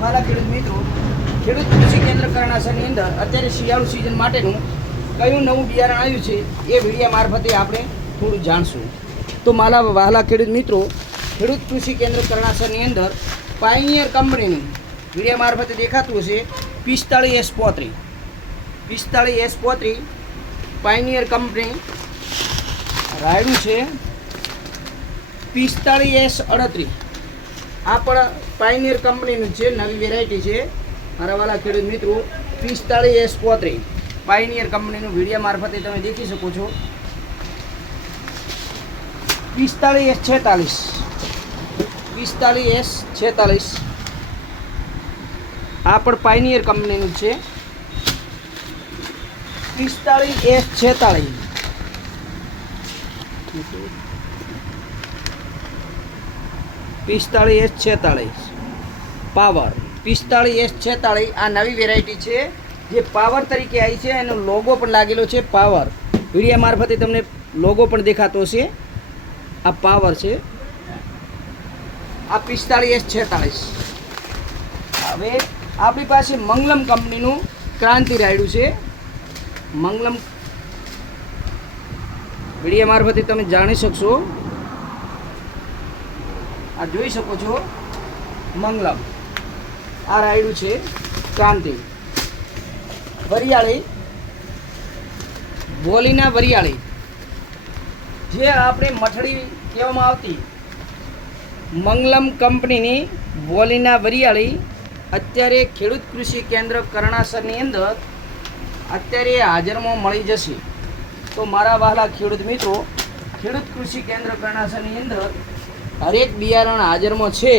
વાલા ખેડૂત મિત્રો, ખેડૂત કૃષિ કેન્દ્ર કરણાસરની અંદર અત્યારે શિયાળુ સિઝન માટેનું કયું નવું બિયારણ આવ્યું છે એ વિડીયો મારફતે આપણે થોડું જાણશું. તો મારા વહાલા ખેડૂત મિત્રો, ખેડૂત કૃષિ કેન્દ્ર કરણાસરની અંદર પાયનિયર કંપનીનું વિડીયો મારફતે દેખાતું હશે 45S35 પાયનિયર કંપની રાયડું છે 45S38. આ પણ પાયનિયર કંપનીનું છે, નવી વેરાયટી છે મારા વાલા ખેડૂત મિત્રો. 45S35 પાયનિયર કંપનીનું વિડીયો મારફતે તમે દેખી શકો છો. 45S46 આ પણ પાયનિયર કંપનીનું છે. 45S46 પાવર 45S46 આ નવી વેરાયટી છે જે પાવર તરીકે આવી છે. એનો લોગો પણ લાગેલો છે પાવર. વિડીયો મારફતે તમને લોગો પણ દેખાતો હશે. આ પાવર છે, આ 45S46. હવે આપણી પાસે મંગલમ કંપનીનું ક્રાંતિ રાયડું છે. મંગલમ વિડીયો મારફતે તમે જાણી શકશો. આ જોઈ શકો છો મંગલમ આ રાયડું છે ક્રાંતિ. વરિયાળી બોલીના વરિયાળી જે આપણે મઠડી કહેવામાં આવતી મંગલમ કંપનીની બોલીના વરિયાળી અત્યારે ખેડૂત કૃષિ કેન્દ્ર કરણાસરની અંદર અત્યારે હાજરમાં મળી જશે. તો મારા વહાલા ખેડૂત મિત્રો, ખેડૂત કૃષિ કેન્દ્ર કરણાસરની અંદર હરેક બિયારણ હાજરમાં છે.